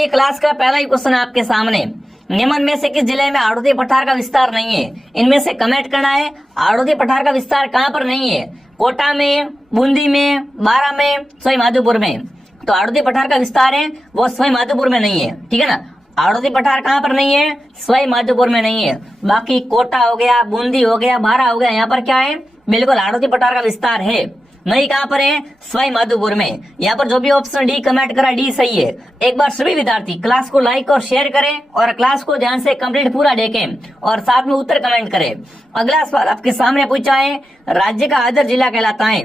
देखिए क्लास का पहला ही क्वेश्चन आपके सामने, निम्न में से किस जिले में आड़ोती पठार का विस्तार नहीं है? इनमें से कमेंट करना है आड़ोती पठार का विस्तार कहाँ पर नहीं है। कोटा में, बूंदी में, बारा में, सवाई माधोपुर में। तो आड़ोती पठार का विस्तार है वो सवाई माधोपुर में नहीं है, ठीक है ना। आड़ोती पठार कहाँ पर नहीं है? सवाई माधोपुर में नहीं है। बाकी कोटा हो गया, बूंदी हो गया, बारा हो गया, यहाँ पर क्या है? बिल्कुल आड़ोती पठार का विस्तार है। नहीं कहाँ पर है? सवाई माधोपुर में। यहाँ पर जो भी ऑप्शन डी कमेंट करा डी सही है। एक बार सभी विद्यार्थी क्लास को लाइक और शेयर करें और क्लास को ध्यान से कंप्लीट पूरा देखें और साथ में उत्तर कमेंट करें। अगला सवाल आपके सामने पूछा है, राज्य का आदर जिला कहलाता है।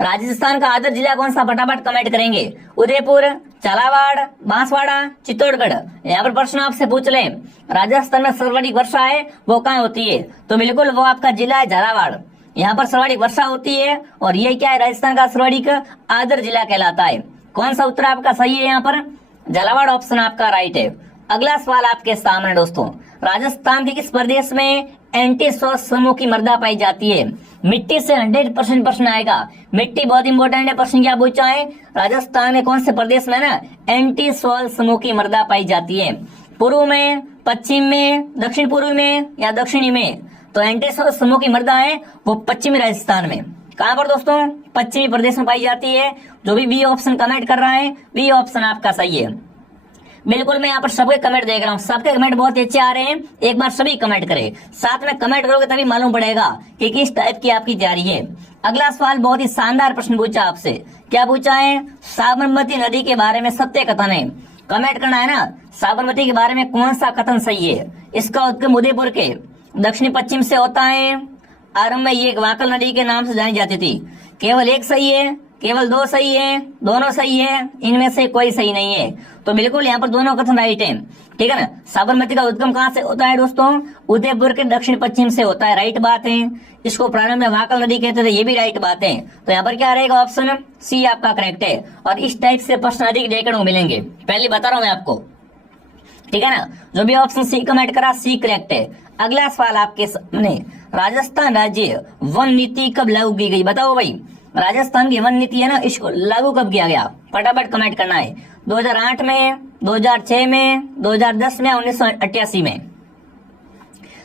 राजस्थान का आदर जिला कौन सा? फटाफट कमेंट करेंगे। उदयपुर, झालावाड़, बांसवाड़ा, चित्तौड़गढ़। यहाँ पर प्रश्न आपसे पूछ ले राजस्थान में सर्वाधिक वर्षा है वो कहाँ होती है? तो बिल्कुल वो आपका जिला है झालावाड़। यहाँ पर सर्वाधिक वर्षा होती है और ये क्या है? राजस्थान का सर्वाधिक आदर जिला कहलाता है। कौन सा उत्तर आपका सही है? यहाँ पर झालावाड़ ऑप्शन आपका राइट है। अगला सवाल आपके सामने दोस्तों, राजस्थान के किस प्रदेश में एंटी सॉस समूह की मृदा पाई जाती है? मिट्टी से 100% प्रश्न आएगा। मिट्टी बहुत इंपॉर्टेंट है। प्रश्न क्या पूछा है? राजस्थान के कौन से प्रदेश में ना एंटी सॉल समूह की मृदा पाई जाती है? पूर्व में, पश्चिम में, दक्षिण पूर्व में या दक्षिणी में? तो एंटी सॉल समूह की मृदा है वो पश्चिमी राजस्थान में। कहाँ पर दोस्तों? पश्चिमी प्रदेश में पाई जाती है। जो भी बी ऑप्शन कमेंट कर रहा है बी ऑप्शन आपका सही है। बिल्कुल मैं यहाँ पर सबके कमेंट देख रहा हूँ, सबके कमेंट बहुत अच्छे आ रहे हैं। एक बार सभी कमेंट करें, साथ में कमेंट करोगे तभी मालूम पड़ेगा कि किस टाइप की आपकी तैयारी है। अगला सवाल बहुत ही शानदार प्रश्न पूछा आपसे। क्या पूछा है? साबरमती नदी के बारे में सत्य कथन है। कमेंट करना है ना, साबरमती के बारे में कौन सा कथन सही है? इसका उद्गम उदयपुर के दक्षिण पश्चिम से होता है। आरंभ में ये वाकल नदी के नाम से जानी जाती थी। केवल एक सही है, केवल दो सही है, दोनों सही है, इनमें से कोई सही नहीं है। तो बिल्कुल यहाँ पर दोनों कथन राइट है, ठीक है ना। साबरमती का उद्गम कहाँ से होता है दोस्तों? उदयपुर के दक्षिण पश्चिम से होता है, राइट बात है। इसको प्रारंभ में वाकल नदी कहते थे, ये भी राइट बात है। तो यहाँ पर क्या रहेगा? ऑप्शन सी आपका करेक्ट है। और इस टाइप से प्रश्न अधिक देखने को मिलेंगे, पहले बता रहा हूँ मैं आपको, ठीक है ना। जो भी ऑप्शन सी कमेंट करा सी करेक्ट है। अगला सवाल आपके सामने, राजस्थान राज्य वन नीति कब लागू की गई? बताओ भाई, राजस्थान की वन नीति है ना, इसको लागू कब किया गया? फटाफट कमेंट करना है। 2008 में, 2006 में, 2010 में, 1988 में।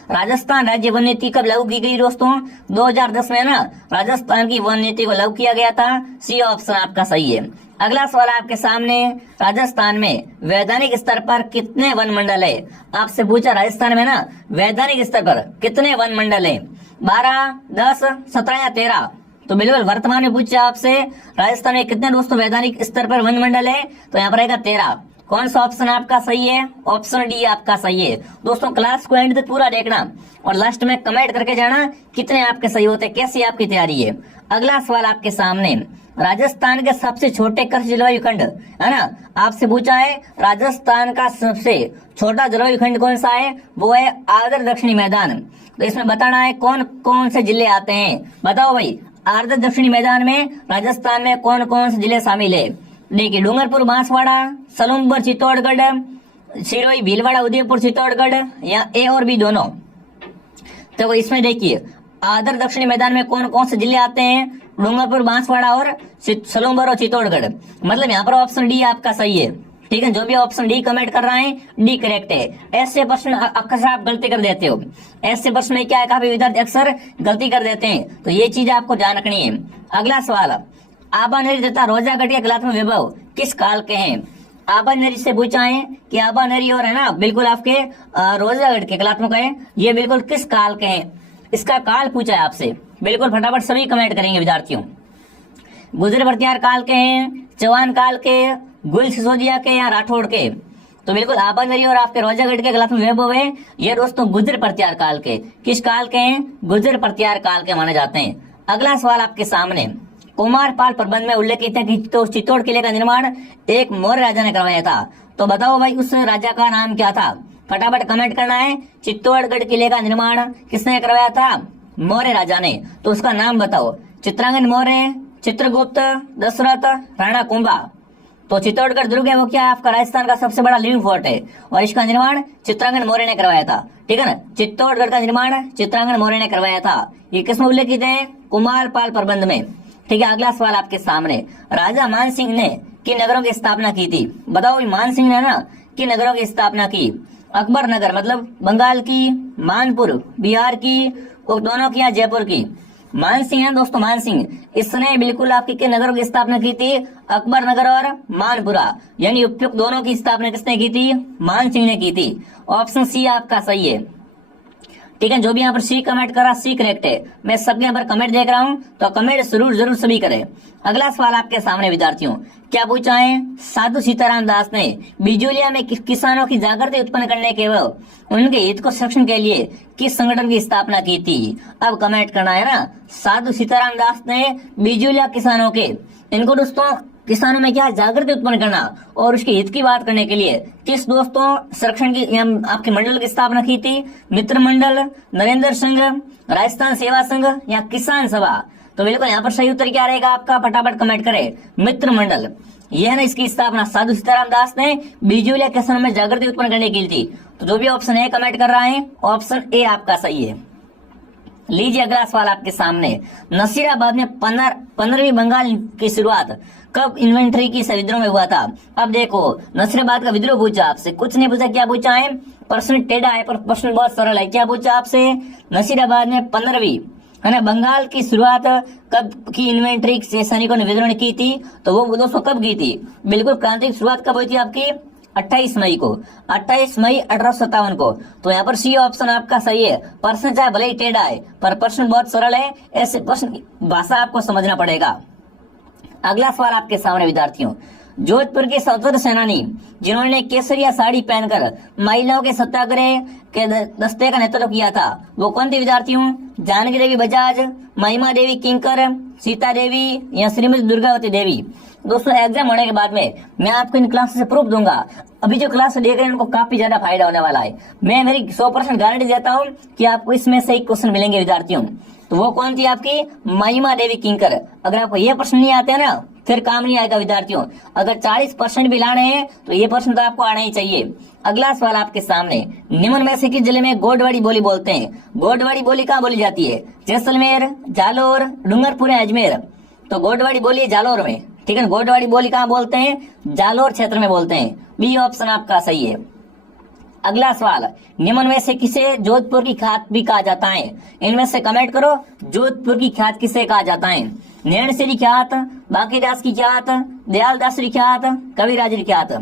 राजस्थान राज्य वन नीति कब लागू की गई दोस्तों? 2010 में ना राजस्थान की वन नीति को लागू किया गया था। सी ऑप्शन आपका सही है। अगला सवाल आपके सामने, राजस्थान में वैधानिक स्तर पर कितने वन मंडल है? आपसे पूछा राजस्थान में ना वैधानिक स्तर पर कितने वन मंडल है? 12, 10, 17 या 13? तो बिल्कुल वर्तमान में पूछा आपसे राजस्थान में कितने दोस्तों वैधानिक स्तर पर वन मंडल है? तो यहाँ पर आएगा 13। कौन सा ऑप्शन आपका सही है? ऑप्शन डी आपका सही है। दोस्तों क्लास को एंड तक पूरा देखना और लास्ट में कमेंट करके जाना कितने आपके सही होते, कैसी आपकी तैयारी है। अगला सवाल आपके सामने, राजस्थान के सबसे छोटे कृषि जलवायु खंड है ना, आपसे पूछा है राजस्थान का सबसे छोटा जलवायु खंड कौन सा है? वो है आर्द्र दक्षिणी मैदान। तो इसमें बताना है कौन कौन से जिले आते हैं। बताओ भाई, आर्द्र दक्षिणी मैदान में राजस्थान में कौन कौन से जिले शामिल है? देखिए, डूंगरपुर, बांसवाड़ा, सलूमपुर, चित्तौड़गढ़, सिरोही, भीलवाड़ा, उदयपुर, चित्तौड़गढ़ या ए और बी दोनों? तो इसमें देखिए आर्द्र दक्षिणी मैदान में कौन कौन से जिले आते हैं? डूंगरपुर, बांसवाड़ा और सलूमपुर और चित्तौड़गढ़। मतलब यहाँ पर ऑप्शन डी आपका सही है, ठीक है। जो भी ऑप्शन डी कमेंट कर रहा है डी करेक्ट है। ऐसे प्रश्न अक्सर आप गलती कर देते हो, ऐसे प्रश्न में क्या है काफी विद्यार्थी अक्सर गलती कर देते हैं, तो ये चीज आपको ध्यान रखनी है। अगला सवाल, आबानेरी तथा रोजागढ़ के कलात्मक वैभव किस काल के हैं? आबानेरी से पूछा है कि आबानेरी और है ना बिल्कुल आपके रोजागढ़ के कलात्मक है, ये बिल्कुल किस काल के हैं? इसका काल पूछा है आपसे। बिल्कुल फटाफट सभी कमेंट करेंगे विद्यार्थियों। गुजर भरतियार काल के हैं, चौहान काल के, गुल सिसोदिया के या राठौड़ के? तो बिल्कुल आबानेरी और आपके रोजागढ़ के कलात्मक वैभव है ये दोस्तों गुजर प्रत्यार काल के। किस काल के हैं? गुजर प्रत्यार काल के माने जाते हैं। अगला सवाल आपके सामने, कुमारपाल प्रबंध में उल्लेखित है कि तो चित्तौड़ किले का निर्माण एक मौर्य राजा ने करवाया था। तो बताओ भाई उस राजा का नाम क्या था? फटाफट कमेंट करना है। चित्तौड़गढ़ किले का निर्माण किसने करवाया था? मौर्य राजा ने। तो उसका नाम बताओ। चित्रांगन मौर्य, चित्रगुप्त, दशरथ, राणा कुंभा? तो चित्तौड़गढ़ दुर्ग है वो क्या है? आपका राजस्थान का सबसे बड़ा लिविंग फोर्ट है और इसका निर्माण चित्रांगन मौर्य ने करवाया था, ठीक है ना। चित्तौड़गढ़ का निर्माण चित्रांगन मौर्य ने करवाया था। ये किसमें उल्लेखित है? कुमारपाल प्रबंध में, ठीक है। अगला सवाल आपके सामने, राजा मानसिंह ने किन नगरों की स्थापना की थी? बताओ, मान सिंह ने ना किन नगरों की स्थापना की? अकबर नगर मतलब बंगाल की, मानपुर बिहार की, दोनों की या जयपुर की? मान सिंह है दोस्तों, मान सिंह, इसने बिल्कुल आपकी किन नगरों की स्थापना की थी? अकबर नगर और मानपुरा, यानी उपयुक्त दोनों की स्थापना किसने की थी? मान सिंह ने की थी। ऑप्शन सी आपका सही है। ठीक है, जो भी यहाँ पर सी कमेंट करा सी करेक्ट है। मैं सबके यहाँ पर कमेंट देख रहा हूँ, तो कमेंट जरूर सभी करें। अगला सवाल आपके सामने विद्यार्थियों, क्या पूछा है? साधु सीताराम दास ने बिजूलिया में किसानों की जागृति उत्पन्न करने के व उनके हित को संरक्षण के लिए किस संगठन की स्थापना की थी? अब कमेंट करना है ना। साधु सीताराम दास ने बिजूलिया किसानों के, इनको दोस्तों किसानों में क्या जागृति उत्पन्न करना और उसके हित की बात करने के लिए किस दोस्तों संरक्षण की आपके मंडल की स्थापना की थी? मित्र मंडल, नरेंद्र संघ, राजस्थान सेवा संघ या किसान सभा? तो बिल्कुल यहाँ पर सही उत्तर क्या रहेगा आपका? फटाफट कमेंट करें, मित्र मंडल। यह है ना इसकी स्थापना साधु सीताराम दास ने बिजूलिया किसानों में जागृति उत्पन्न करने के लिए थी। तो जो भी ऑप्शन ए कमेंट कर रहा है, ऑप्शन ए आपका सही है। लीजिए अगला सवाल आपके सामने, नसीराबाद में 15वीं बंगाल की शुरुआत कब इन्वेंट्री की विद्रोह में हुआ था? अब देखो, नसीराबाद का विद्रोह पूछा आपसे, कुछ नहीं पूछा। क्या पूछा है? प्रश्न टेढ़ा है पर प्रश्न बहुत सरल है। क्या पूछा आपसे? नसीराबाद में 15वीं है ना बंगाल की शुरुआत कब की इन्वेंट्री से सैनिकों ने विद्रोह की थी? तो वो दोस्तों कब की थी? बिल्कुल, क्रांति की शुरुआत कब हुई थी आपकी? 28 मई को, 28 मई 1857 को। तो यहाँ पर सी ऑप्शन आपका सही है। प्रश्न चाहे भले ही टेढ़ा है पर प्रश्न बहुत सरल है, ऐसे प्रश्न की भाषा आपको समझना पड़ेगा। अगला सवाल आपके सामने विद्यार्थियों, जोधपुर के स्वतंत्र सेनानी जिन्होंने केसरिया साड़ी पहनकर महिलाओं के सत्याग्रह के दस्ते का नेतृत्व किया था, वो कौन थे विद्यार्थियों? जानकी देवी बजाज, महिमा देवी किंकर, सीता देवी या श्रीमती दुर्गावती देवी? दोस्तों एग्जाम होने के बाद में मैं आपको इन क्लास से प्रूफ दूंगा। अभी जो क्लास देख रहे हैं उनको काफी ज्यादा फायदा होने वाला है। मैं मेरी 100% गारंटी देता हूँ कि आपको इसमें से एक क्वेश्चन मिलेंगे विद्यार्थियों। तो वो कौन थी आपकी? महिमा देवी किंकर। अगर आपको ये प्रश्न नहीं आते ना फिर काम नहीं आएगा विद्यार्थियों। अगर 40% भी लाने हैं तो ये प्रश्न तो आपको आना ही चाहिए। अगला सवाल आपके सामने, निम्न में से किस जिले में गोडवाड़ी बोली बोलते हैं? गोडवाड़ी बोली कहाँ बोली जाती है? जैसलमेर, जालोर, डूंगरपुर या अजमेर? तो गोडवाड़ी बोली जालोर में। ठीक है, गोडवाड़ी बोली कहाँ बोलते हैं? जालोर क्षेत्र में बोलते हैं। बी ऑप्शन आपका सही है। अगला सवाल, निम्न में से किसे जोधपुर की ख्यात भी कहा जाता है? इनमें से कमेंट करो, जोधपुर की ख्यात किसे कहा जाता है? नैणसिरी ख्यात, बांकीदास की ख्यात, दयालदास की ख्यात, कविराज की ख्यात?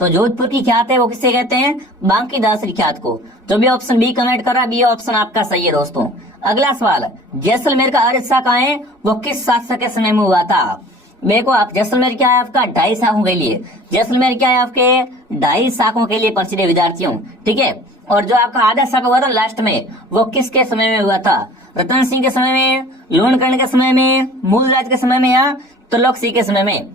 तो जोधपुर की ख्यात है वो किसे कहते हैं? बांकीदास की ख्यात को। जो भी ऑप्शन बी कमेंट कर रहा है, बी ऑप्शन आपका सही है दोस्तों। अगला सवाल, जैसलमेर का अरिस्सा कहाँ है? वो किस शासक के समय में हुआ था? देखो आप, जैसलमेर क्या है आपका? 2.5 शाखों के लिए। जैसलमेर क्या है आपके? 2.5 शाखों के लिए प्रसिद्ध है विद्यार्थियों। ठीक है, और जो आपका आधा शाखा हुआ था लास्ट में, वो किसके समय में हुआ था? रतन सिंह के समय में, लोणकर्ण के समय में, मूलराज के समय में या त्रिलोक सिंह के समय में?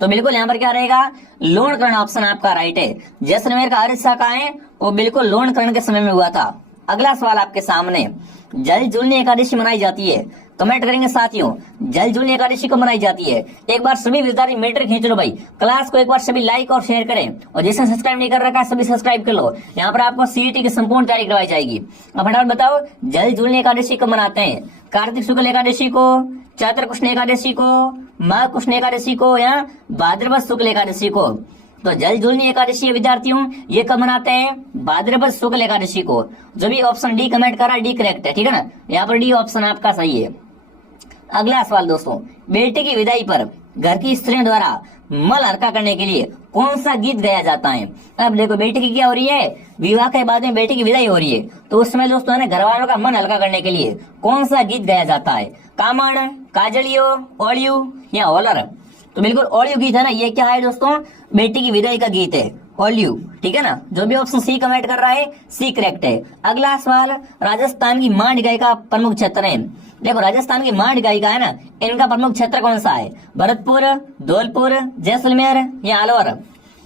तो बिल्कुल यहाँ पर क्या रहेगा? लोणकर्ण ऑप्शन आपका राइट है। जैसलमेर का अरिस्सा कहाँ है? वो बिल्कुल लोणकर्ण के समय में हुआ था। अगला सवाल आपके सामने, जल जूलनी एकादशी मनाई जाती है? कमेंट करेंगे साथियों, जल जूलनी एकादशी को मनाई जाती है? एक बार सभी विद्यार्थी मीटर खींच लो भाई, क्लास को एक बार सभी लाइक और शेयर करें, और जिसने सब्सक्राइब नहीं कर रखा है सभी सब्सक्राइब कर लो। यहाँ पर आपको सीईटी की संपूर्ण तैयारी करवाई जाएगी। अब फटाफट बताओ, जल जूलनी एकादशी को मनाते हैं? कार्तिक शुक्ल एकादशी को, चैत्र कृष्ण एकादशी को, माघ कृष्ण एकादशी को या भाद्रपद शुक्ल एकादशी को? तो जल जूलनी एकादशी विद्यार्थियों ये कब मनाते हैं? भाद्रपद शुक्ल एकादशी को। जो भी ऑप्शन डी कमेंट करा डी करेक्ट है। ठीक है ना, यहाँ पर डी ऑप्शन आपका सही है। अगला सवाल दोस्तों, बेटे की विदाई पर घर की स्त्रियों द्वारा मल हल्का करने के लिए कौन सा गीत गाया जाता है? अब देखो, बेटे की क्या हो रही है? विवाह के बाद में बेटे की विदाई हो रही है, तो उस समय दोस्तों है घर वालों का मन हल्का करने के लिए कौन सा गीत गाया जाता है? कामड़, काजलियो, ओलियो या होलर? तो बिल्कुल ओलियो गीत है ना, ये क्या है दोस्तों? बेटी की विदाई का गीत है, ओलियो। ठीक है ना, जो भी ऑप्शन सी कमेंट कर रहा है सी करेक्ट है। अगला सवाल, राजस्थान की मांड गायिका प्रमुख क्षेत्र है? देखो, राजस्थान की मांड गायिका है ना, इनका प्रमुख क्षेत्र कौन सा है? भरतपुर, धौलपुर, जैसलमेर या अलवर?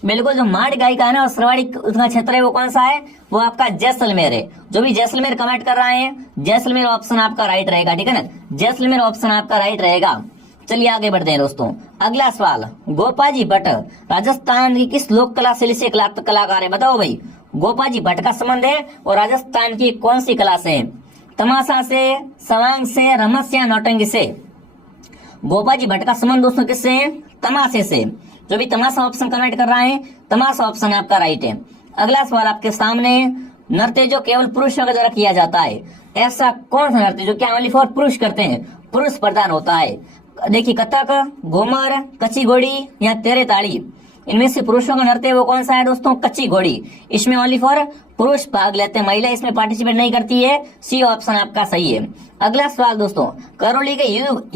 बिल्कुल, जो मांड गायिका है ना और सरवाड़ी उसका क्षेत्र है वो कौन सा है? वो आपका जैसलमेर है। जो भी जैसलमेर कमेंट कर रहा है, जैसलमेर ऑप्शन आपका राइट रहेगा। ठीक है ना, जैसलमेर ऑप्शन आपका राइट रहेगा। चलिए आगे बढ़ते हैं दोस्तों। अगला सवाल, गोपाजी भट्ट राजस्थान की किस लोक कला शैली से कलाकार है? बताओ भाई, गोपाजी भट्ट का संबंध है और राजस्थान की कौन सी कला से? तमाशा से, सवांग से, रमस या नौटंकी से? गोपाजी भट्ट का संबंध दोस्तों किससे है? तमाशे से। जो भी तमाशा ऑप्शन कमेंट कर रहा है, तमाशा ऑप्शन आपका राइट है। अगला सवाल आपके सामने, नृत्य जो केवल पुरुषों के द्वारा किया जाता है, ऐसा कौन सा नृत्य जो क्या ओनली फॉर पुरुष करते हैं, पुरुष प्रधान होता है? देखिए, कथक, घूमर, कच्ची घोड़ी या तेरे ताड़ी, इनमें से पुरुषों का नृत्य वो कौन सा है दोस्तों? कच्ची घोड़ी। इसमें ओनली फॉर पुरुष भाग लेते हैं, महिला इसमें पार्टिसिपेट नहीं करती है। सी ऑप्शन आपका सही है। अगला सवाल दोस्तों, करौली के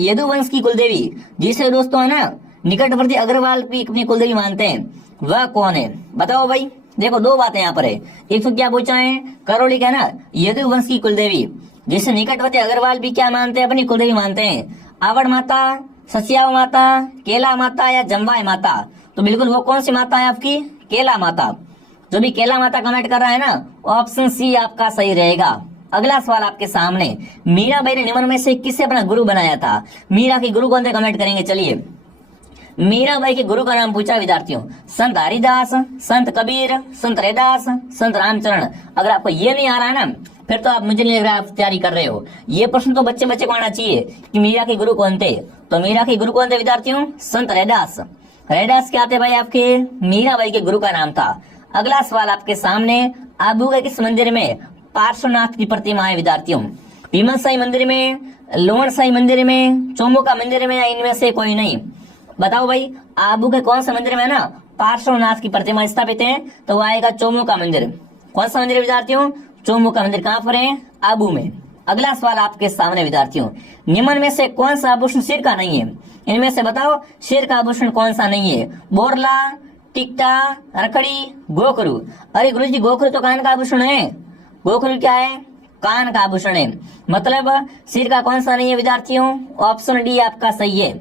यदुवंश की कुलदेवी, जिसे दोस्तों है ना निकटवर्ती अग्रवाल भी अपनी कुलदेवी मानते हैं, वह कौन है? बताओ भाई। देखो, दो बातें यहाँ पर है। एक तो क्या पूछा है, करौली का ना यदुवंश की कुलदेवी, जिसे निकटवर्ती अग्रवाल भी क्या मानते हैं? अपनी कुलदेवी मानते हैं। आवड़ माता, ससियाव माता, केला माता या जम्बाई माता? तो बिल्कुल वो कौन सी माता है आपकी? केला माता। जो भी केला माता कमेंट कर रहा है ना, ऑप्शन सी आपका सही रहेगा। अगला सवाल आपके सामने, मीराबाई ने निम्न में से किसे अपना गुरु बनाया था? मीरा के गुरु कौन थे? कमेंट करेंगे। चलिए, मीराबाई के गुरु का नाम पूछा विद्यार्थियों, संत हरिदास, संत कबीर, संत रैदास, संत रामचरण। अगर आपको ये नहीं आ रहा है ना, फिर तो आप मुझे नहीं लग रहा आप तैयारी कर रहे हो। ये प्रश्न तो बच्चे को आना चाहिए कि मीरा के गुरु कौन थे। तो मीरा के गुरु कौन थे विद्यार्थियों? संत रैदास। रैदास क्या थे भाई आपके? मीराबाई के गुरु का नाम था। अगला सवाल आपके सामने, आबू के किस मंदिर में पार्श्वनाथ की प्रतिमा है विद्यार्थियों? भीमन साई मंदिर में, लोहन साई मंदिर में, चौमुखा मंदिर में, या इनमें से कोई नहीं? बताओ भाई, आबू के कौन सा मंदिर में ना पार्श्वनाथ की प्रतिमा स्थापित है? तो वो आएगा चौमुखा मंदिर। कौन सा मंदिर है विद्यार्थियों? चौमुखा मंदिर। कहाँ पर है? आबू में। अगला सवाल आपके सामने विद्यार्थियों, निम्न में से कौन सा आभूषण सिर का नहीं है? इनमें से बताओ सिर का आभूषण कौन सा नहीं है? बोरला, टिकटा, रखड़ी, गोखरू। अरे गुरु जी, गोखरू तो कान का आभूषण है। गोखरू क्या है? कान का आभूषण है। मतलब सिर का कौन सा नहीं है विद्यार्थियों? ऑप्शन डी आपका सही है।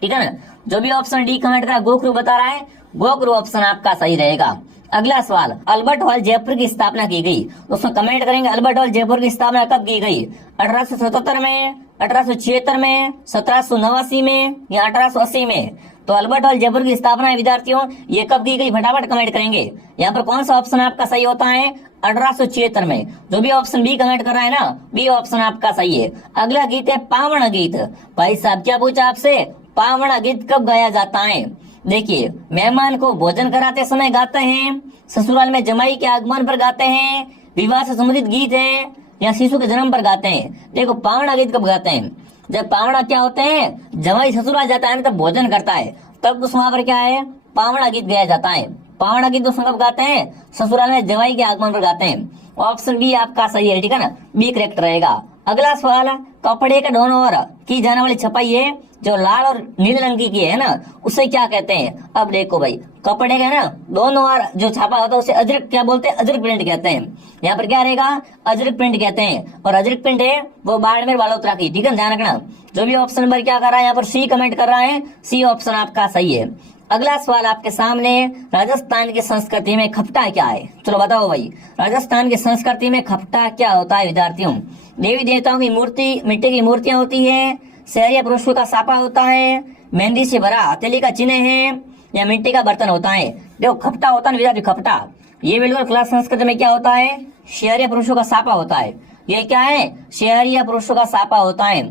ठीक है ना? जो भी ऑप्शन डी कमेंट करा गोखरू बता रहा है, गोखरू ऑप्शन आपका सही रहेगा। अगला सवाल, अल्बर्ट हॉल जयपुर की स्थापना की गई। दोस्तों कमेंट करेंगे, अल्बर्ट हॉल जयपुर की स्थापना कब की गई? 1877 में, 1876 में, 1789 में या 1880 में? तो अल्बर्ट हॉल जयपुर की स्थापना है विद्यार्थियों, ये कब की गई? फटाफट कमेंट करेंगे। यहाँ पर कौन सा ऑप्शन आपका सही होता है? 1876 में। जो भी ऑप्शन बी कमेंट कर रहा है ना, बी ऑप्शन आपका सही है। अगला गीत है पावण गीत। भाई साहब क्या पूछा आपसे? पावण गीत कब गाया जाता है? देखिए, मेहमान को भोजन कराते समय गाते हैं, ससुराल में जमाई के आगमन पर गाते हैं, विवाह से संबंधित गीत है, या शिशु के जन्म पर गाते हैं। देखो, पावणा गीत कब गाते हैं? जब पावणा क्या होते हैं, जमाई ससुराल जाता है ना, तब भोजन करता है, तब दोस्तों वहां पर क्या है? पावणा गीत गाया जाता है। पावणा गीत दोस्तों कब गाते हैं? ससुराल में जमाई के आगमन पर गाते हैं। ऑप्शन बी आपका सही है। ठीक है ना? बी करेक्ट रहेगा। अगला सवाल, कपड़े के दोनों ओर की जाने वाली छपाई है जो लाल और नीले रंग की है ना, उसे क्या कहते हैं? अब देखो भाई, कपड़े का ना दोनों ओर जो छापा होता है उसे अजरक क्या बोलते हैं? अजरक प्रिंट कहते हैं। यहाँ पर क्या रहेगा? अजरक प्रिंट कहते हैं। और अजरक प्रिंट है वो बाड़मेर बालोतरा की। ठीक है, ध्यान रखना। जो भी ऑप्शन नंबर क्या कर रहा है, यहाँ पर सी कमेंट कर रहा है, सी ऑप्शन आपका सही है। अगला सवाल आपके सामने, राजस्थान की संस्कृति में खपटा क्या है? चलो बताओ भाई, राजस्थान की संस्कृति में खपटा क्या होता है विद्यार्थियों? देवी देवताओं की मूर्ति, मिट्टी की मूर्तियां होती है, शहरिया पुरुषों का सापा होता है, मेहंदी से भरा हथेली का चिन्ह है, या मिट्टी का बर्तन होता है? देखो, खपटा होता है विद्यार्थी, खपटा ये बिल्कुल क्लास संस्कृति में क्या होता है? शहरिया पुरुषों का सापा होता है। ये क्या है? शहरिया पुरुषों का सापा होता है।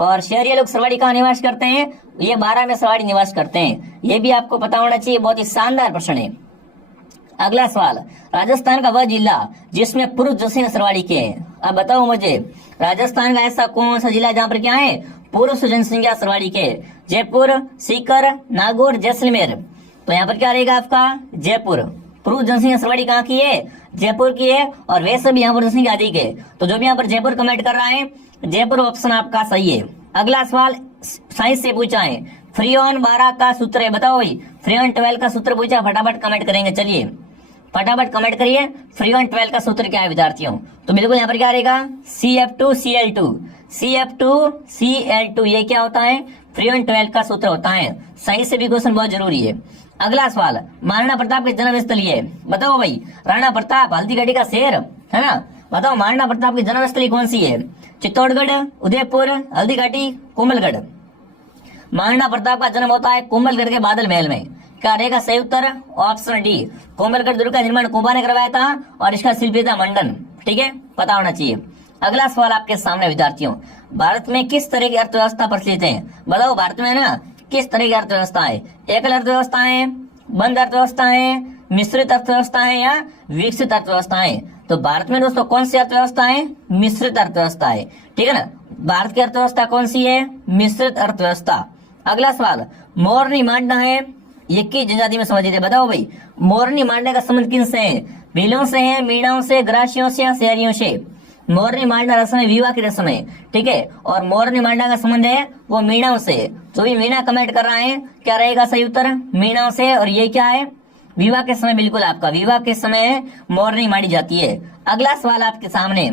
और शहरी लोग सरवाड़ी कहाँ निवास करते हैं? ये 12 में सरवाड़ी निवास करते हैं। ये भी आपको पता होना चाहिए, बहुत ही शानदार प्रश्न है। अगला सवाल, राजस्थान का वह जिला जिसमें पुरुष जनसंख्या सरवाड़ी के हैं। अब बताओ मुझे, राजस्थान का ऐसा कौन सा जिला जहाँ पर क्या है? पुरुष जनसंख्या सरवाड़ी के? जयपुर, सीकर, नागौर, जैसलमेर। तो यहाँ पर क्या रहेगा आपका? जयपुर। पुरुष जनसंख्या सरवाड़ी कहाँ की है? जयपुर की है। और वैसे भी यहाँ पर जनसंख्या अधिक है, तो जो भी यहाँ पर जयपुर कमेंट कर रहा है, जयपुर ऑप्शन आपका सही है। अगला सवाल साइंस से पूछा है, फ्रीऑन 12 का सूत्र है। बताओ भाई, फ्रीऑन 12 का सूत्र पूछा, फटाफट कमेंट करेंगे। चलिए फटाफट कमेंट करिए, फ्रीऑन 12 का सूत्र क्या है विद्यार्थियों? तो बिल्कुल यहाँ पर क्या रहेगा? CF2Cl2। CF2Cl2 ये क्या होता है? फ्रीऑन 12 का सूत्र होता है। सही से भी क्वेश्चन बहुत जरूरी है। अगला सवाल, महाराणा प्रताप के जन्म स्थली है। बताओ भाई, राणा प्रताप हल्दीघाटी का शेर है ना, बताओ महाराणा प्रताप की जन्म स्थली कौन सी है? चित्तौड़गढ़, उदयपुर, हल्दीघाटी, कोमलगढ़। महाराणा प्रताप का जन्म होता है कोमलगढ़ के बादल महल में। क्या रहेगा सही उत्तर? Option D. कोमलगढ़ दुर्ग का निर्माण कुंभा ने करवाया था और इसका शिल्पी था मंडन। ठीक है, पता होना चाहिए। अगला सवाल आपके सामने विद्यार्थियों, भारत में किस तरह की अर्थव्यवस्था प्रचलित है? बताओ, भारत में ना किस तरह की अर्थव्यवस्थाएं, एकल अर्थव्यवस्थाएं, बंद अर्थव्यवस्थाएं, मिश्रित अर्थव्यवस्थाएं या विकसित अर्थव्यवस्थाएं। तो भारत में दोस्तों कौन सी अर्थव्यवस्थाएं? मिश्रित अर्थव्यवस्थाएं, ठीक है ना। भारत की अर्थव्यवस्था कौन सी है? मिश्रित अर्थव्यवस्था। अगला सवाल, मोरनी मांडना है, ये किस जनजाति में समझ लीजिए, बताओ भाई। मोरनी मांडने का संबंध किनसे है? भीलों से है, मीणाओं से, ग्रासियों से या शहरियों से? मोरनी मांडना रस्म है, विवाह की रस्म है, ठीक है। और मोरनी मांडना का संबंध है वो मीणाओं से। जो भी मीणा कमेंट कर रहा है, क्या रहेगा सही उत्तर? मीणाओं से। और ये क्या है? विवाह के समय, बिल्कुल आपका विवाह के समय मोरनी मांडी जाती है। अगला सवाल आपके सामने,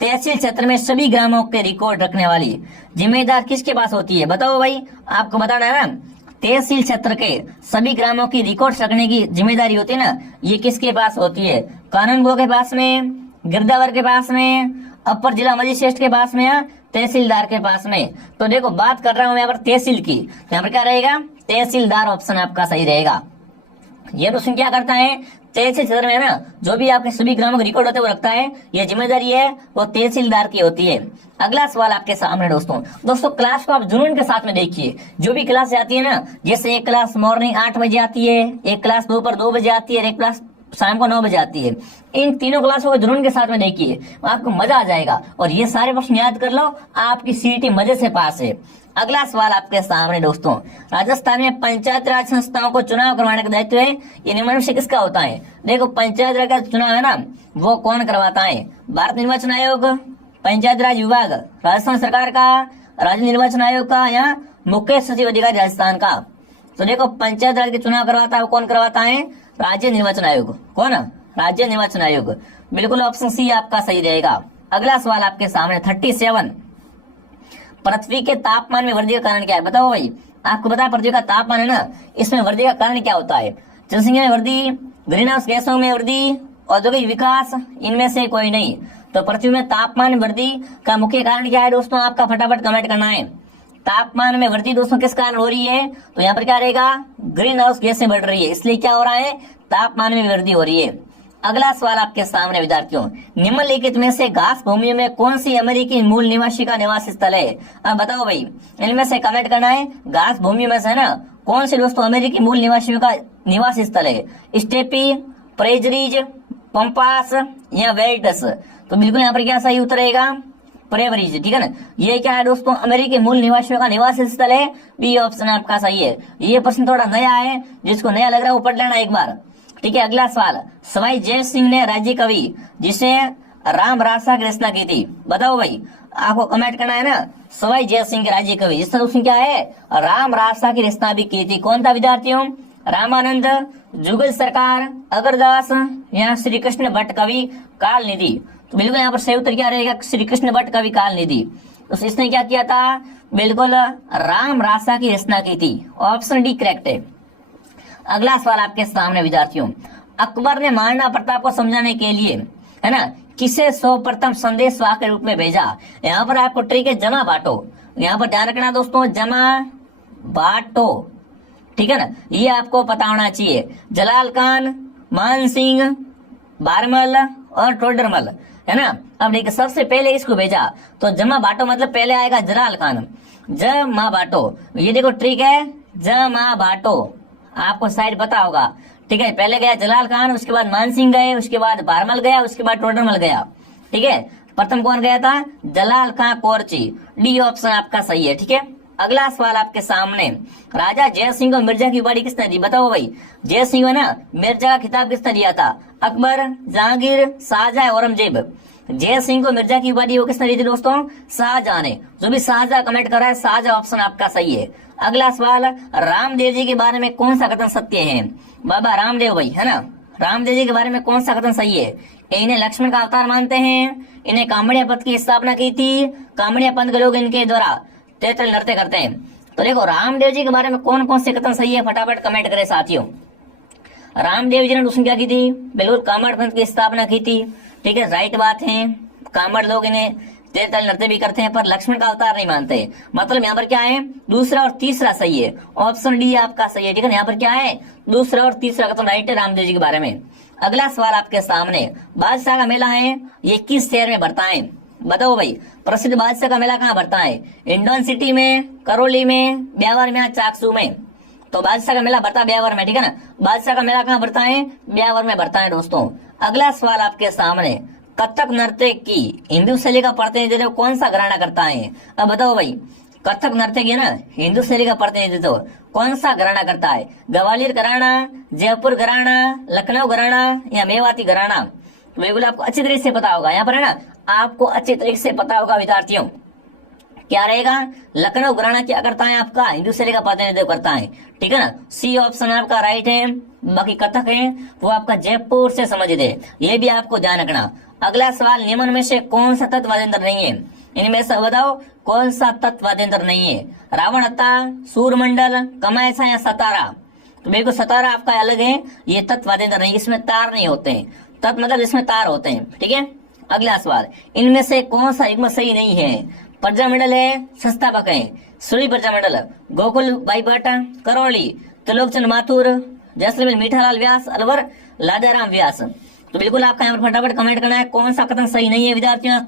तहसील क्षेत्र में सभी ग्रामों के रिकॉर्ड रखने वाली जिम्मेदार किसके पास होती है? बताओ भाई, आपको बताना है ना। तहसील क्षेत्र के सभी ग्रामों की रिकॉर्ड रखने की जिम्मेदारी होती है ना, ये किसके पास होती है? कानूनगो के पास में, गिरदावर के पास में, अपर जिला मजिस्ट्रेट के पास में या तहसीलदार के पास में? तो देखो, बात कर रहा हूं यहाँ पर तहसील की, तो यहाँ पर क्या रहेगा? तहसीलदार ऑप्शन आपका सही रहेगा। ये क्वेश्चन क्या करता है? तहसील क्षेत्र में ना जो भी आपके सभी ग्रामों के रिकॉर्ड होते हैं वो रखता है। ये जिम्मेदारी है वो तहसीलदार की होती है। अगला सवाल आपके सामने दोस्तों क्लास को आप जुनून के साथ में देखिए। जो भी क्लास आती है ना, जैसे एक क्लास मॉर्निंग 8 बजे आती है, एक क्लास दोपहर 2 बजे आती है, एक क्लास शाम को 9 बजे आती है। इन तीनों क्लासों को जुनून के साथ में देखिए, आपको मजा आ जाएगा। और ये सारे प्रश्न याद कर लो, आपकी सीईटी मजे से पास है। अगला सवाल आपके सामने दोस्तों, राजस्थान में पंचायत राज संस्थाओं को चुनाव करवाने का दायित्व है, ये निम्न में से किसका होता है? देखो, पंचायत राज का चुनाव है ना, वो कौन करवाता है? भारत निर्वाचन आयोग, पंचायत राज विभाग राजस्थान सरकार का, राज्य निर्वाचन आयोग का या मुख्य सचिव अधिकारी राजस्थान का? तो देखो, पंचायत राज के चुनाव करवाता है वो कौन करवाता है? राज्य निर्वाचन आयोग। कौन? राज्य निर्वाचन आयोग। बिल्कुल ऑप्शन सी आपका सही रहेगा। अगला सवाल आपके सामने 37, पृथ्वी के तापमान में वृद्धि का कारण क्या है? बताओ भाई, आपको पता है पृथ्वी का तापमान है ना, इसमें वृद्धि का कारण क्या होता है? जनसंख्या में वृद्धि, ग्रीन हाउस गैसों में वृद्धि, औद्योगिक विकास, इनमें से कोई नहीं। तो पृथ्वी में तापमान वृद्धि का मुख्य कारण क्या है दोस्तों? आपका फटाफट कमेंट करना है। तापमान में वृद्धि दोस्तों किस कारण हो रही है? तो यहाँ पर क्या रहेगा? ग्रीन हाउस गैसें बढ़ रही है, इसलिए क्या हो रहा है? तापमान में वृद्धि हो रही है। अगला सवाल आपके सामने विद्यार्थियों, निम्नलिखित में से घास भूमि में कौन सी अमेरिकी मूल निवासी का निवास स्थल है? अब बताओ भाई, इनमें से कमेंट करना है। घास भूमि में से है ना, कौन से दोस्तों अमेरिकी मूल निवासियों का निवास स्थल है? स्टेपी, प्रेजरीज, पंपास या वेल्टस? तो बिल्कुल यहाँ पर क्या सही उत्तर रहेगा? प्रेवरीज, ठीक है ना। ये क्या है दोस्तों? अमेरिकी मूल निवासियों का निवास स्थल है। बी ऑप्शन आपका सही है। ये प्रश्न थोड़ा नया है, जिसको नया लग रहा है वो पढ़ लेना एक बार, ठीक है। अगला सवाल, सवाई जय सिंह ने राज्य कवि जिसे राम रासा की रचना की थी? बताओ भाई, आपको कमेंट करना है ना। सवाई जय सिंह के राज्य कवि जिसने उसने क्या है? राम रासा की रचना भी की थी। कौन था विद्यार्थियों? रामानंद, जुगल सरकार, अगरदास या श्री कृष्ण भट्ट कवि काल निधि? तो बिल्कुल यहाँ पर सही उत्तर क्या रहेगा? श्री कृष्ण भट्ट कवि काल निधि। तो इसने क्या किया था? बिल्कुल राम रासा की रचना की थी। ऑप्शन डी करेक्ट है। अगला सवाल आपके सामने विद्यार्थियों, अकबर ने महाराणा प्रताप को समझाने के लिए है ना किसे सर्वप्रथम संदेश वाहक के रूप में भेजा? यहाँ पर आपको ट्रिक है, जमा बांटो। यहाँ पर ध्यान रखना दोस्तों, जमा बांटो, ठीक है ना, ये आपको पता होना चाहिए। जलाल खान, मान सिंह, बारमल और टोडरमल, है ना। अब देखिए, सबसे पहले इसको भेजा, तो जमा बांटो मतलब पहले आएगा जलाल खान, जमा बांटो। ये देखो ट्रिक है, जमा बांटो, आपको शायद पता होगा, ठीक है। पहले गया जलाल खान, उसके बाद मान सिंह गए, उसके बाद बारमल गया, उसके बाद टोडरमल गया, ठीक है। प्रथम कौन गया था? जलाल खान कोरची। डी ऑप्शन आपका सही है, ठीक है। अगला सवाल आपके सामने, राजा जय सिंह को मिर्जा की उपाधि किसने दी? बताओ भाई, जय सिंह ना मिर्जा का खिताब किसने दिया था? अकबर, जहांगीर, शाहजहां, औरंगजेब? जय सिंह को मिर्जा की उपाधि वो किसने दी थी दोस्तों? शाहजहां ने। जो भी शाहजहां कमेंट कर रहा है, शाहजहां ऑप्शन आपका सही है। अगला सवाल, रामदेव जी के बारे में कौन सा कथन सत्य है? बाबा रामदेव भाई, है ना, रामदेव जी के बारे में कौन सा कथन सही है? इन्हें लक्ष्मण का अवतार मानते हैं, इन्हें कामड़िया पथ की स्थापना की थी, कामड़िया पंथ के लोग इनके द्वारा तेतल नृत्य करते हैं। तो देखो, रामदेव जी के बारे में कौन कौन से कथन सही है, फटाफट कमेंट करें साथियों। रामदेव जी ने उसने क्या की थी? बिल्कुल कामड़ पंथ की स्थापना की थी, ठीक है, राइट बात है। कामड़ लोग इन्हें तेतल नृत्य भी करते हैं, पर लक्ष्मण का अवतार नहीं मानते। मतलब यहाँ पर क्या है? दूसरा और तीसरा सही है। ऑप्शन डी आपका सही है, ठीक है। यहाँ पर क्या है? दूसरा और तीसरा कथन राइट है रामदेव जी के बारे में। अगला सवाल आपके सामने, बादशाह का मेला है, ये किस शहर में बढ़ता है? बताओ भाई, प्रसिद्ध बादशाह का मेला कहाँ भरता है? इंडोन सिटी में, करौली में, ब्यावर में, चाकसू में। तो बादशाह का मेला भरता है ब्यावर में, ठीक है ना। बादशाह का मेला कहाँ भरता है? ब्यावर में भरता है दोस्तों। अगला सवाल आपके सामने, कथक नृत्य की हिंदू शैली का प्रतिनिधित्व कौन सा घराना करता है? अब बताओ भाई, कथक नृत्य की ना हिंदू शैली का प्रतिनिधित्व कौन सा घराना करता है? ग्वालियर घराना, जयपुर घराना, लखनऊ घराना या मेवाती घराना? तो बिल्कुल आपको अच्छी तरीके से पता होगा, यहाँ पर है ना, आपको अच्छी तरीके से पता होगा विद्यार्थियों। क्या रहेगा? लखनऊ घराना क्या करता है आपका? हिंदू शैली का प्रतिनिधित्व करता है, ठीक है ना। सी ऑप्शन आपका राइट है। बाकी कथक है वो आपका जयपुर से समझिए, ये भी आपको ध्यान रखना। अगला सवाल, निम्न में से कौन सा तत्व वाद्यंत्र नहीं है? इनमें से बताओ कौन सा तत्व वाद्यंत्र नहीं है? रावण हत्ता, सूरमंडल, कमायसा या सतारा? तो बिल्कुल सतारा आपका अलग है, ये तत्व वाद्यंत्र नहीं, इसमें तार नहीं होते हैं। तत्व मतलब इसमें तार होते हैं, ठीक है। अगला सवाल, इनमें से कौन सा युग्म सही नहीं है? प्रजामंडल है, संस्थापक है, सुरी प्रजामंडल, गोकुल बाई भट्ट, करौली, त्रिलोकचंद माथुर, जैसलमेर मीठालाल व्यास, अलवर लादाराम व्यास? तो बिल्कुल आपका यहाँ पर फटाफट कमेंट करना है कौन सा कथन सही नहीं है विद्यार्थियों।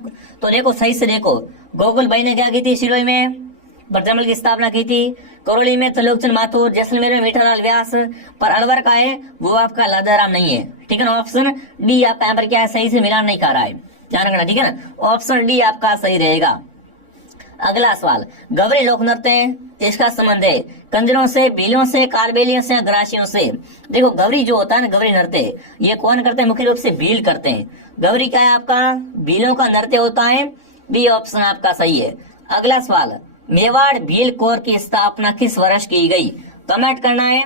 तो देखो सही से देखो, गोकुल भाई ने क्या की थी? सिरोही में प्रजामंडल की स्थापना की थी, करौली में त्रिलोकचंद माथुर, जैसलमेर में मीठालाल व्यास, पर अलवर का है वो आपका लादाराम नहीं है, ठीक है ना। ऑप्शन डी आपका यहाँ पर क्या है? सही से मिलान नहीं कर रहा है, ध्यान रखना, ठीक है ना। ऑप्शन डी आपका सही रहेगा। अगला सवाल, गौरी लोक नृत्य इसका संबंध है कंजरों से, भीलों से, कालबेलियों से, ग्रासियों से? देखो गौरी जो होता है ना, गौरी नृत्य ये कौन करते हैं? मुख्य रूप से भील करते हैं। गौरी क्या है आपका? भीलों का नृत्य होता है, बी ऑप्शन आपका सही है। अगला सवाल, मेवाड़ भील कोर की स्थापना किस वर्ष की गई? कमेंट करना है,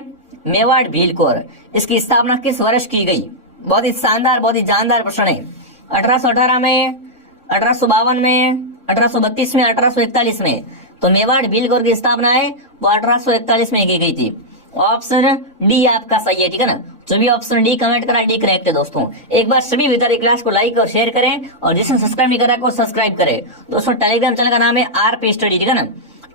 मेवाड़ भील कोर इसकी स्थापना किस वर्ष की गई? बहुत ही शानदार, बहुत ही जानदार प्रश्न है। 1818 में, 1852 में, 1832 में, 1841 में? तो मेवाड़ भील कोर की स्थापना है वो 1841 में की गई थी। ऑप्शन डी आपका सही है, ठीक है ना। जो भी ऑप्शन डी कमेंट करा डी करेक्ट है दोस्तों। एक बार सभी विद्यार्थी क्लास को लाइक और शेयर करें, और जिसने सब्सक्राइब नहीं करा को सब्सक्राइब करें दोस्तों। टेलीग्राम चैनल का नाम है आरपी स्टडी, ठीक है ना।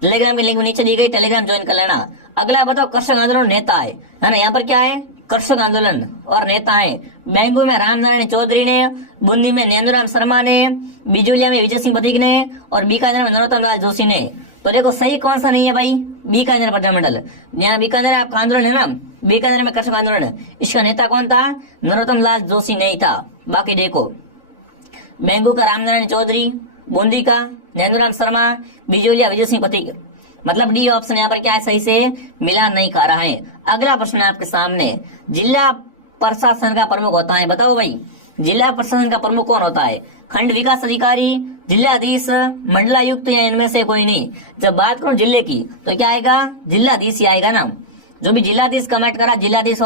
टेलीग्राम की लिंक नीचे दी गई, टेलीग्राम ज्वाइन कर लेना। अगला बताओ, कृषक आंदोलन नेता है ना, यहाँ पर क्या है? कृषक आंदोलन और नेता है। बैंगू में रामनारायण चौधरी ने, बूंदी में नेंदुराम शर्मा ने, बिजोलिया में विजय सिंह पथिक ने, और बीकानेर में नरोत्तम लाल जोशी ने? तो देखो सही कौन सा नहीं है भाई? बीकानेर प्रजामंडल। यहाँ बीकानेर आपका आंदोलन है ना, बीकानेर में कृषक आंदोलन, इसका नेता कौन था? नरोत्तम लाल जोशी नहीं था। बाकी देखो, बैंगू का रामनारायण चौधरी, बूंदी का नेंदुराम शर्मा, बिजोलिया विजय सिंह पथिक। मतलब डी ऑप्शन यहाँ पर क्या है? सही से मिलान नहीं कर रहा है। अगला प्रश्न है आपके सामने, जिला प्रशासन का प्रमुख होता है, बताओ भाई जिला प्रशासन का प्रमुख कौन होता है? खंड विकास अधिकारी, जिलाधीश, मंडलायुक्त या इनमें से कोई नहीं? जब बात करूं जिले की तो क्या आएगा? जिलाधीश ही आएगा ना। जो भी जिलाधीश कमेंट करा जिलाधीश